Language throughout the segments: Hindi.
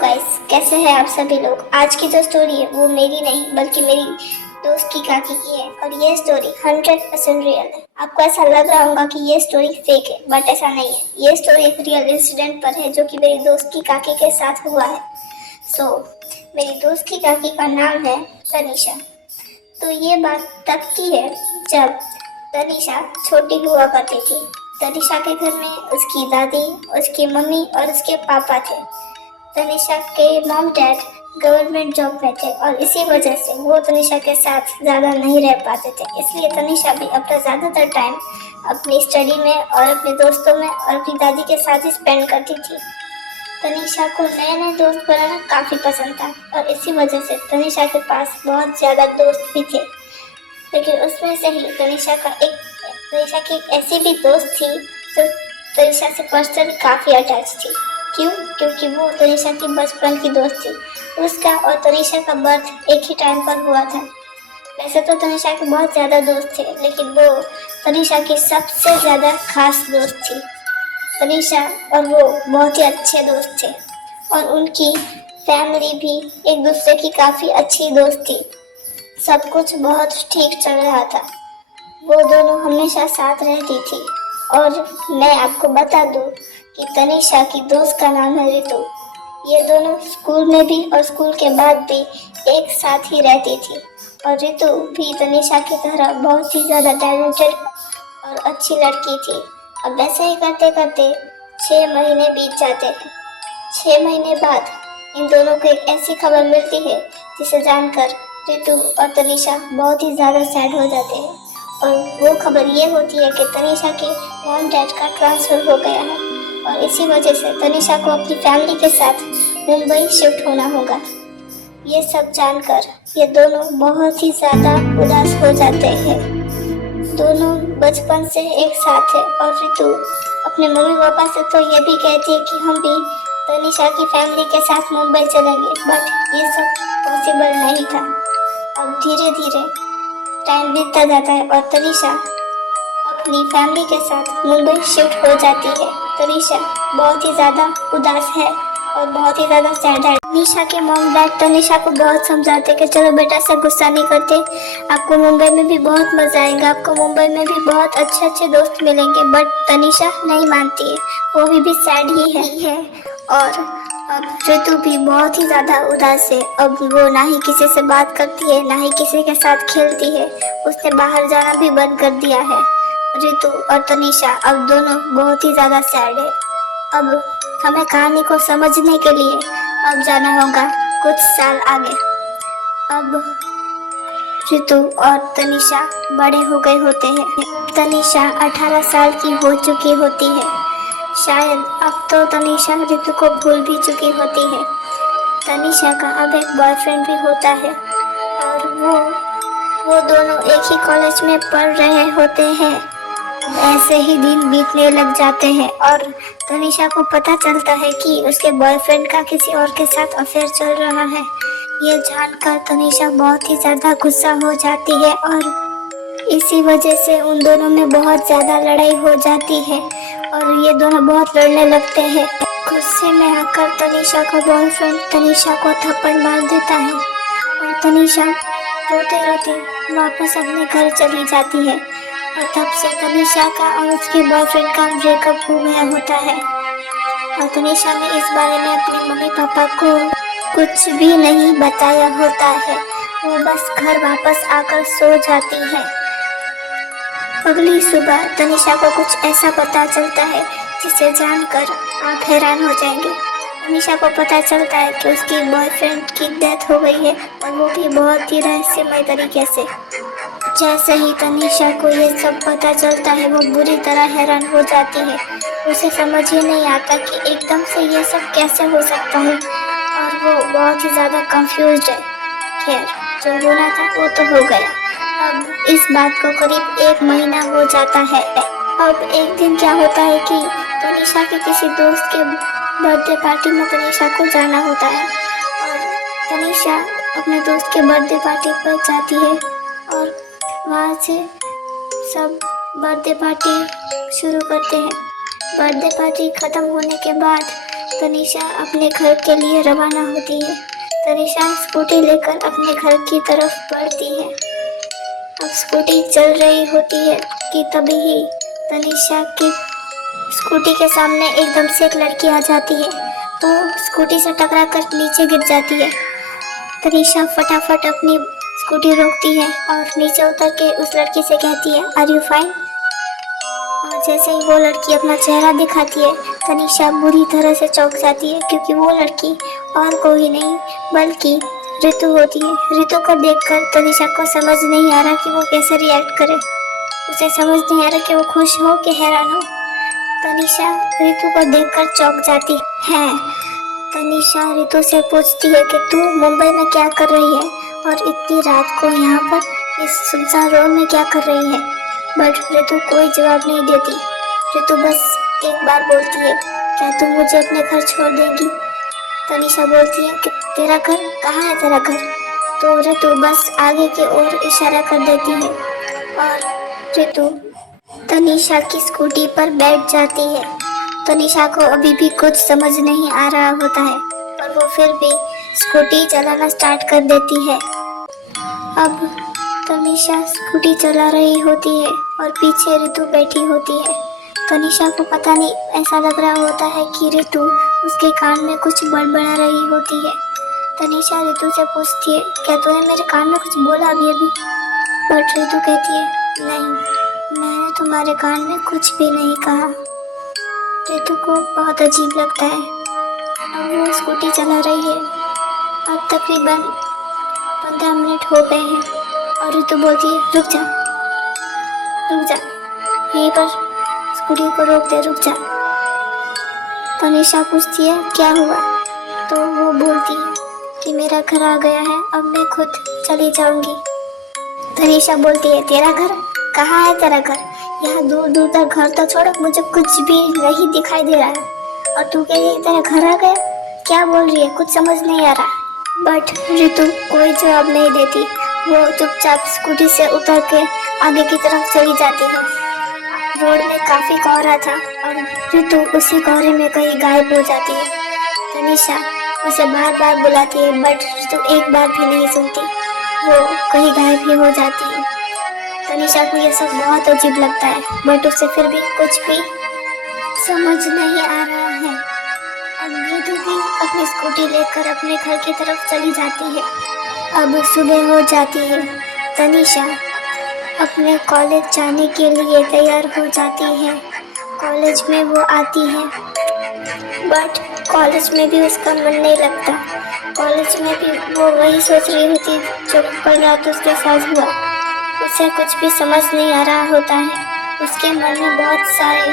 गाइस, कैसे हैं आप सभी लोग। आज की जो स्टोरी है वो मेरी नहीं बल्कि मेरी दोस्त की काकी की है और ये स्टोरी 100% रियल है। आपको ऐसा लग रहा होगा कि ये स्टोरी फेक है, बट ऐसा नहीं है। ये स्टोरी एक रियल इंसिडेंट पर है जो कि मेरी दोस्त की काकी के साथ हुआ है। मेरी दोस्त की काकी का नाम है तनीषा। तो ये बात तब की है जब तनीषा छोटी हुआ करती थी। तनीषा के घर में उसकी दादी, उसकी मम्मी और उसके पापा थे। तनीषा के मॉम डैड गवर्नमेंट जॉब में थे और इसी वजह से वो तनीषा के साथ ज़्यादा नहीं रह पाते थे। इसलिए तनीषा भी अपना ज़्यादातर टाइम अपनी स्टडी में और अपने दोस्तों में और अपनी दादी के साथ ही स्पेंड करती थी। तनीषा को नए नए दोस्त बनाना काफ़ी पसंद था और इसी वजह से तनीषा के पास बहुत ज़्यादा दोस्त भी थे। लेकिन उसमें से ही तनीषा की एक ऐसी भी दोस्त थी जो तनीषा से पर्सनली काफ़ी अटैच थी। क्यों? क्योंकि वो तनीषा की बचपन की दोस्त थी। उसका और तनीषा का बर्थ एक ही टाइम पर हुआ था। वैसे तो तनीषा के बहुत ज़्यादा दोस्त थे, लेकिन वो तनीषा की सबसे ज़्यादा खास दोस्त थी। तनीषा और वो बहुत ही अच्छे दोस्त थे और उनकी फैमिली भी एक दूसरे की काफ़ी अच्छी दोस्त थी। सब कुछ बहुत ठीक चल रहा था। वो दोनों हमेशा साथ रहती थी। और मैं आपको बता दूं कि तनीषा की दोस्त का नाम है रितु। ये दोनों स्कूल में भी और स्कूल के बाद भी एक साथ ही रहती थी। और रितु भी तनीषा की तरह बहुत ही ज़्यादा टैलेंटेड और अच्छी लड़की थी। अब ऐसे ही करते करते 6 महीने बीत जाते हैं। 6 महीने बाद इन दोनों को एक ऐसी खबर मिलती है जिसे जानकर रितु और तनीषा बहुत ही ज़्यादा सैड हो जाते हैं। और वो खबर ये होती है कि तनीषा के मॉम डैड का ट्रांसफ़र हो गया है और इसी वजह से तनीषा को अपनी फैमिली के साथ मुंबई शिफ्ट होना होगा। ये सब जानकर ये दोनों बहुत ही ज़्यादा उदास हो जाते हैं। दोनों बचपन से एक साथ है और रितु अपने मम्मी पापा से तो ये भी कहती है कि हम भी तनीषा की फैमिली के साथ मुंबई चलेंगे, बट ये सब पॉसिबल नहीं था। अब धीरे धीरे टाइम बीतता जाता है और तनीषा अपनी फैमिली के साथ मुंबई शिफ्ट हो जाती है। तनीषा बहुत ही ज़्यादा उदास है और बहुत ही ज़्यादा सैड है। तनीषा के मॉम डैड तनीषा को बहुत समझाते कि चलो बेटा, ऐसा गुस्सा नहीं करते, आपको मुंबई में भी बहुत मज़ा आएगा, आपको मुंबई में भी बहुत अच्छे अच्छे दोस्त मिलेंगे। बट तनीषा नहीं मानती है, वो भी सैड ही है। और अब ऋतु भी बहुत ही ज़्यादा उदास है। अब वो ना ही किसी से बात करती है, ना ही किसी के साथ खेलती है। उसने बाहर जाना भी बंद कर दिया है। ऋतु और तनीषा अब दोनों बहुत ही ज़्यादा सैड है। अब हमें कहानी को समझने के लिए अब जाना होगा कुछ साल आगे। अब ऋतु और तनीषा बड़े हो गए होते हैं। तनीषा 18 साल की हो चुकी होती है। शायद अब तो तनीषा ऋतु को भूल भी चुकी होती है। तनीषा का अब एक बॉयफ्रेंड भी होता है और वो दोनों एक ही कॉलेज में पढ़ रहे होते हैं। ऐसे ही दिन बीतने लग जाते हैं और तनीषा को पता चलता है कि उसके बॉयफ्रेंड का किसी और के साथ अफेयर चल रहा है। ये जानकर तनीषा बहुत ही ज़्यादा गुस्सा हो जाती है और इसी वजह से उन दोनों में बहुत ज़्यादा लड़ाई हो जाती है और ये दोनों बहुत लड़ने लगते हैं। गुस्से में आकर तनीषा का बॉयफ्रेंड तनीषा को थप्पड़ मार देता है और तनीषा रोते रोते वापस अपने घर चली जाती है। और तब से तनीषा का और उसके बॉयफ्रेंड का ब्रेकअप हो गया होता है और तनीषा ने इस बारे में अपने मम्मी पापा को कुछ भी नहीं बताया होता है। वो बस घर वापस आकर सो जाती है। अगली सुबह तनीषा को कुछ ऐसा पता चलता है जिसे जानकर आप हैरान हो जाएंगे। तनीषा को पता चलता है कि उसकी बॉयफ्रेंड की डेथ हो गई है और वो भी बहुत ही रहस्यमय तरीके से। जैसे ही तनीषा को ये सब पता चलता है, वो बुरी तरह हैरान हो जाती है। उसे समझ ही नहीं आता कि एकदम से ये सब कैसे हो सकता है और वो बहुत ही ज़्यादा कंफ्यूज्ड है। खैर, जो होना था वो तो हो गया। अब इस बात को करीब 1 महीना हो जाता है। अब एक दिन क्या होता है कि तनीषा के किसी दोस्त के बर्थडे पार्टी में तनीषा को जाना होता है और तनीषा अपने दोस्त के बर्थडे पार्टी पर जाती है और वहाँ से सब बर्थडे पार्टी शुरू करते हैं। बर्थडे पार्टी ख़त्म होने के बाद तनिषा अपने घर के लिए रवाना होती है। तनिषा स्कूटी लेकर अपने घर की तरफ बढ़ती है। अब स्कूटी चल रही होती है कि तभी ही तनिषा की स्कूटी के सामने एकदम से एक लड़की आ जाती है। वो स्कूटी से टकरा कर नीचे गिर जाती है। तनिषा फटाफट अपनी स्कूटी रोकती है और नीचे उतर के उस लड़की से कहती है, आर यू फाइन? और जैसे ही वो लड़की अपना चेहरा दिखाती है, तनिषा बुरी तरह से चौंक जाती है, क्योंकि वो लड़की और कोई नहीं बल्कि ऋतु होती है। ऋतु को देखकर तनिषा को समझ नहीं आ रहा कि वो कैसे रिएक्ट करे। उसे समझ नहीं आ रहा कि वो खुश हो कि हैरान हो। तनिषा ऋतु को देखकर चौंक जाती है। तनिषा ऋतु से पूछती है कि तू मुंबई में क्या कर रही है और इतनी रात को यहाँ पर इस सुनसान रोड में क्या कर रही है। बट ऋतु कोई जवाब नहीं देती। ऋतु बस एक बार बोलती है, क्या तू मुझे अपने घर छोड़ देगी? तनिषा बोलती है कि तेरा घर कहाँ है? तेरा घर? तो ऋतु बस आगे की ओर इशारा कर देती है और ऋतु तनिषा की स्कूटी पर बैठ जाती है। तनिषा को अभी भी कुछ समझ नहीं आ रहा होता है, पर वो फिर भी स्कूटी चलाना स्टार्ट कर देती है। अब तनिषा स्कूटी चला रही होती है और पीछे ऋतु बैठी होती है। तनिषा को पता नहीं ऐसा लग रहा होता है कि ऋतु उसके कान में कुछ बड़बड़ा रही होती है। तनिषा ऋतु से पूछती है, क्या तूने मेरे कान में कुछ बोला अभी? बट ऋतु कहती है, नहीं, मैंने तुम्हारे कान में कुछ भी नहीं कहा। ऋतु को बहुत अजीब लगता है। अब वो स्कूटी चला रही है। अब तकरीबन 15 मिनट हो गए हैं और ऋतु बोलती है, रुक जा, रुक जा, यहीं पर स्कूटी को रोक दे, रुक जा। तनिषा पूछती है, क्या हुआ? तो वो बोलती है कि मेरा घर आ गया है, अब मैं खुद चली जाऊंगी। तनिषा बोलती है, तेरा घर? कहाँ है तेरा घर? यहाँ दूर दूर तक घर तो छोड़ो, मुझे कुछ भी नहीं दिखाई दे रहा है और तू कह तेरा घर आ गया? क्या बोल रही है? कुछ समझ नहीं आ रहा। बट ऋतु कोई जवाब नहीं देती। वो चुपचाप स्कूटी से उतर के आगे की तरफ चली जाती है। रोड में काफी कोहरा था और ऋतु उसी कोहरे में कहीं गायब हो जाती है। तनिषा उसे बार बार बुलाती है बट ऋतु एक बार भी नहीं सुनती। वो कहीं गायब ही हो जाती है। तनिषा को यह सब बहुत अजीब लगता है बट उसे फिर भी कुछ भी समझ नहीं आ रहा है। अब ऋतु भी अपनी स्कूटी लेकर अपने घर की तरफ चली जाती है। अब सुबह हो जाती है। तनिषा अपने कॉलेज जाने के लिए तैयार हो जाती है। कॉलेज में वो आती है बट कॉलेज में भी उसका मन नहीं लगता। कॉलेज में भी वो वही सोच रही होती जो कल रात उसके साथ हुआ। उसे कुछ भी समझ नहीं आ रहा होता है। उसके मन में बहुत सारे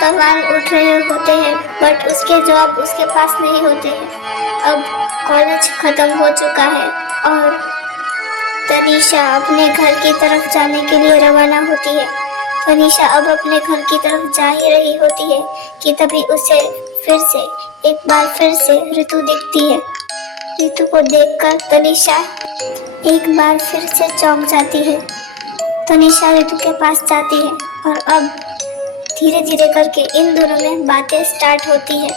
सवाल उठ रहे होते हैं बट उसके जवाब उसके पास नहीं होते हैं। अब कॉलेज खत्म हो चुका है और तनिषा अपने घर की तरफ जाने के लिए रवाना होती है। तनिषा अब अपने घर की तरफ जा ही रही होती है कि तभी उसे एक बार फिर से ऋतु दिखती है। ऋतु को देखकर तनिषा एक बार फिर से चौंक जाती है। तनिषा ऋतु के पास जाती है और अब धीरे धीरे करके इन दोनों में बातें स्टार्ट होती है।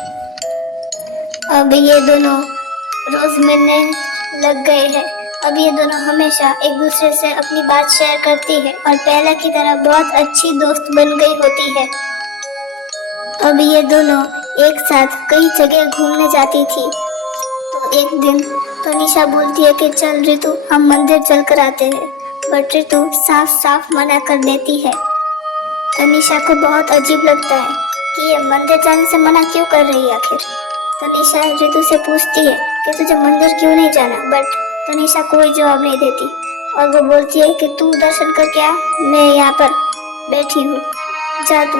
अब ये दोनों रोज मिलने लग गए हैं। अब ये दोनों हमेशा एक दूसरे से अपनी बात शेयर करती है और पहले की तरह बहुत अच्छी दोस्त बन गई होती है। अब ये दोनों एक साथ कई जगह घूमने जाती थी। तो एक दिन तनिषा बोलती है कि चल ऋतु हम मंदिर चल कर आते हैं, बट ऋतु साफ साफ मना कर देती है। तनिषा को बहुत अजीब लगता है कि ये मंदिर जाने से मना क्यों कर रही है आखिर। तनिषा ऋतु से पूछती है कि तुझे मंदिर क्यों नहीं जाना, बट तनिषा कोई जवाब नहीं देती और वो बोलती है कि तू दर्शन करके आ, मैं यहाँ पर बैठी हूँ, जा तू।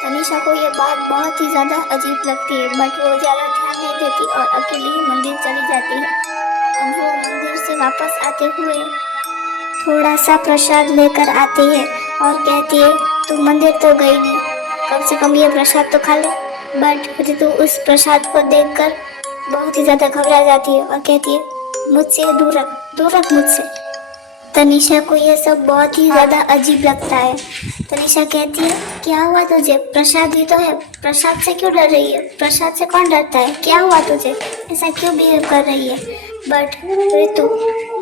तनिषा को ये बात बहुत ही ज़्यादा अजीब लगती है बट वो ज़्यादा ध्यान नहीं देती और अकेली ही मंदिर चली जाती है। अब वो मंदिर से वापस आते हुए थोड़ा सा प्रसाद लेकर आती है और कहती है तू मंदिर तो गई नहीं, कम से कम ये प्रसाद तो खा ले। बट ऋतु उस प्रसाद को देखकर बहुत ही ज़्यादा घबरा जाती है और कहती है मुझसे दूर रख मुझसे। तनिषा को यह सब बहुत ही ज़्यादा अजीब लगता है। तनिषा कहती है, क्या हुआ तुझे? प्रसाद ही तो है, प्रसाद से क्यों डर रही है? प्रसाद से कौन डरता है? क्या हुआ तुझे? ऐसा क्यों बिहेव कर रही है? बट ऋतु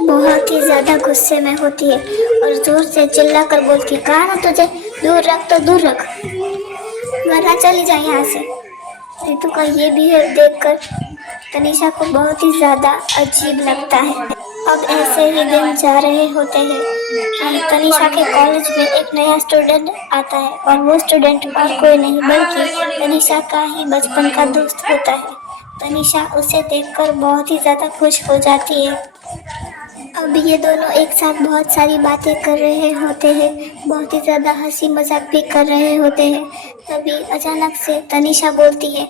बहुत ही ज़्यादा गुस्से में होती है और जोर से चिल्ला कर बोलती है, कहा ना तुझे दूर रख तो दूर रख, वरना चली जाए यहाँ से। ऋतु का ये बिहेव देखकर तनिषा को बहुत ही ज़्यादा अजीब लगता है। अब ऐसे ही दिन जा रहे होते हैं। तनिषा के कॉलेज में एक नया स्टूडेंट आता है और वो स्टूडेंट और कोई नहीं बल्कि तनिषा का ही बचपन का दोस्त होता है। तनिषा उसे देखकर बहुत ही ज़्यादा खुश हो जाती है। अब ये दोनों एक साथ बहुत सारी बातें कर रहे होते हैं, बहुत ही ज़्यादा हंसी मजाक भी कर रहे होते हैं। तभी अचानक से तनिषा बोलती है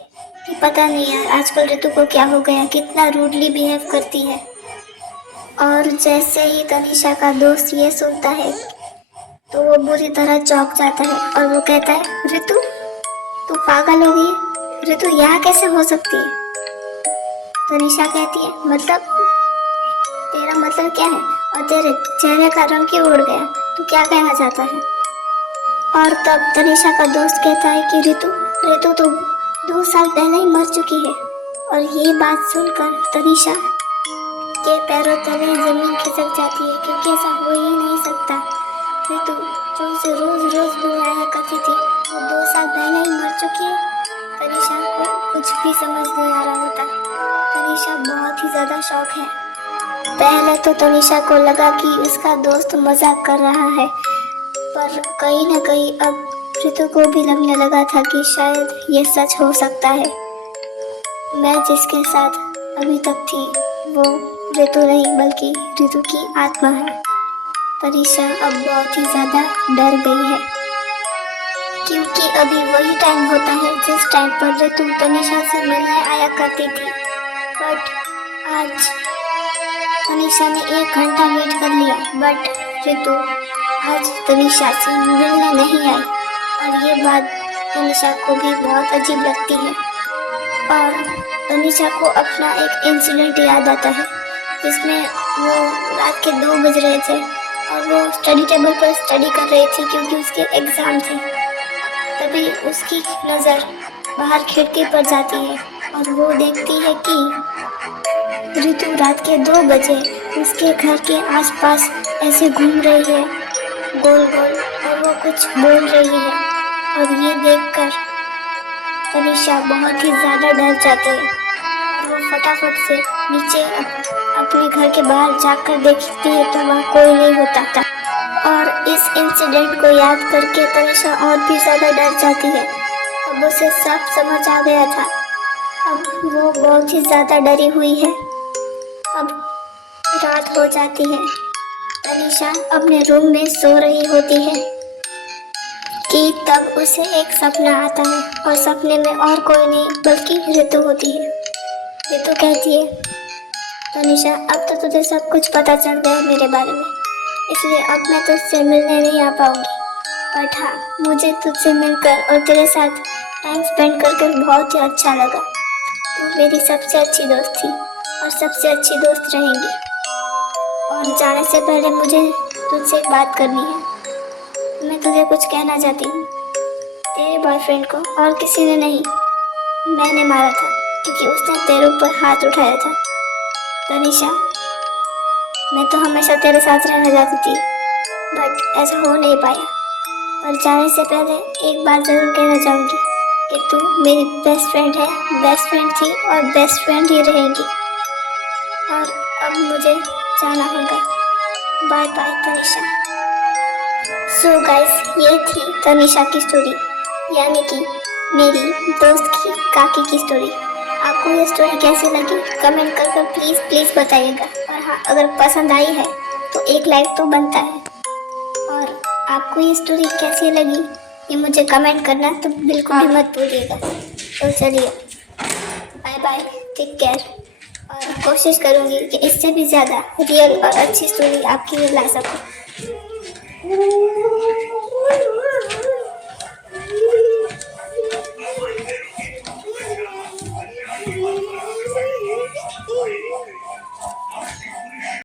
कि पता नहीं यार आजकल ऋतु को क्या हो गया, कितना रूडली बिहेव करती है। और जैसे ही तनिषा का दोस्त ये सुनता है तो वो बुरी तरह चौंक जाता है और वो कहता है, ऋतु तू पागल हो गई? ऋतु यहाँ कैसे हो सकती है? तनिषा कहती है, मतलब तेरा मतलब क्या है? और तेरे चेहरे का रंग क्यों उड़ गया? तू क्या कहना चाहता है? और तब तनिषा का दोस्त कहता है कि ऋतु तो 2 साल पहले ही मर चुकी है। और ये बात सुनकर तनिषा के पैरों तले जमीन खिसक जाती है, क्योंकि ऐसा हो ही नहीं सकता। ऋतु जो उसे रोज रोज बुलाया करती थी वो 2 साल पहले ही मर चुकी है। तनिषा को कुछ भी समझ नहीं आ रहा होता। तनिषा बहुत ही ज़्यादा शॉक है। पहले तो तनिषा को लगा कि उसका दोस्त मजाक कर रहा है, पर कहीं ना कहीं अब ऋतु को भी लगने लगा था कि शायद ये सच हो सकता है। मैं जिसके साथ अभी तक थी वो ऋतु नहीं बल्कि ऋतु की आत्मा है। तनिषा अब बहुत ही ज़्यादा डर गई है, क्योंकि अभी वही टाइम होता है जिस टाइम पर ऋतु तनिषा से मिलने आया करती थी। बट आज तनिषा ने 1 घंटा वेट कर लिया, बट ऋतु आज तनिषा से मिलने नहीं आई। और ये बात तनिषा को भी बहुत अजीब लगती है। और तनिषा को अपना एक इंसिडेंट याद आता है जिसमें वो रात के 2 बज रहे थे और वो स्टडी टेबल पर स्टडी कर रही थी क्योंकि उसके एग्ज़ाम थे। तभी उसकी नज़र बाहर खिड़की पर जाती है और वो देखती है कि ऋतु रात के 2 बजे उसके घर के आसपास ऐसे घूम रही है गोल गोल, और वो कुछ बोल रही है। और ये देखकर तनिषा बहुत ही ज़्यादा डर जाती है। वो फटाफट से नीचे अपने घर के बाहर जाकर देखती है तो वहाँ कोई नहीं होता था। और इस इंसिडेंट को याद करके तनिषा और भी ज़्यादा डर जाती है। अब उसे सब समझ आ गया था। अब वो बहुत ही ज़्यादा डरी हुई है। अब रात हो जाती है। तनिषा अपने रूम में सो रही होती है कि तब उसे एक सपना आता है और सपने में और कोई नहीं बल्कि ऋतु होती है। ऋतु कहती है, तनिषा अब तो तुझे सब कुछ पता चल गया मेरे बारे में, इसलिए अब मैं तुझसे मिलने नहीं आ पाऊंगी। बट हाँ, मुझे तुझसे मिलकर और तेरे साथ टाइम स्पेंड करके बहुत ही अच्छा लगा। तू मेरी सबसे अच्छी दोस्त थी और सबसे अच्छी दोस्त रहेंगी। और जाने से पहले मुझे तुझसे एक बात करनी है। मैं तुझे कुछ कहना चाहती हूँ। तेरे बॉयफ्रेंड को और किसी ने नहीं, मैंने मारा था क्योंकि उसने तेरे ऊपर हाथ उठाया था। तनिषा, मैं तो हमेशा तेरे साथ रहना चाहती थी, बट ऐसा हो नहीं पाया। पर जाने से पहले एक बात ज़रूर कहना चाहूँगी कि तू मेरी बेस्ट फ्रेंड है, बेस्ट फ्रेंड थी और बेस्ट फ्रेंड ही रहेगी। और अब मुझे जाना होगा। Bye bye Tanisha. So guys, ये थी तनिषा की स्टोरी, यानी कि मेरी दोस्त की काकी की स्टोरी। आपको ये स्टोरी कैसी लगी कमेंट कर प्लीज़ बताइएगा। और हाँ, अगर पसंद आई है तो एक लाइक तो बनता है। और आपको ये स्टोरी कैसी लगी ये मुझे कमेंट करना तो बिल्कुल भी मत भूलिएगा। तो चलिए, बाय बाय, टेक केयर। और कोशिश करूँगी कि इससे भी ज़्यादा रियल और अच्छी स्टोरी आपके लिए ला सकूँ।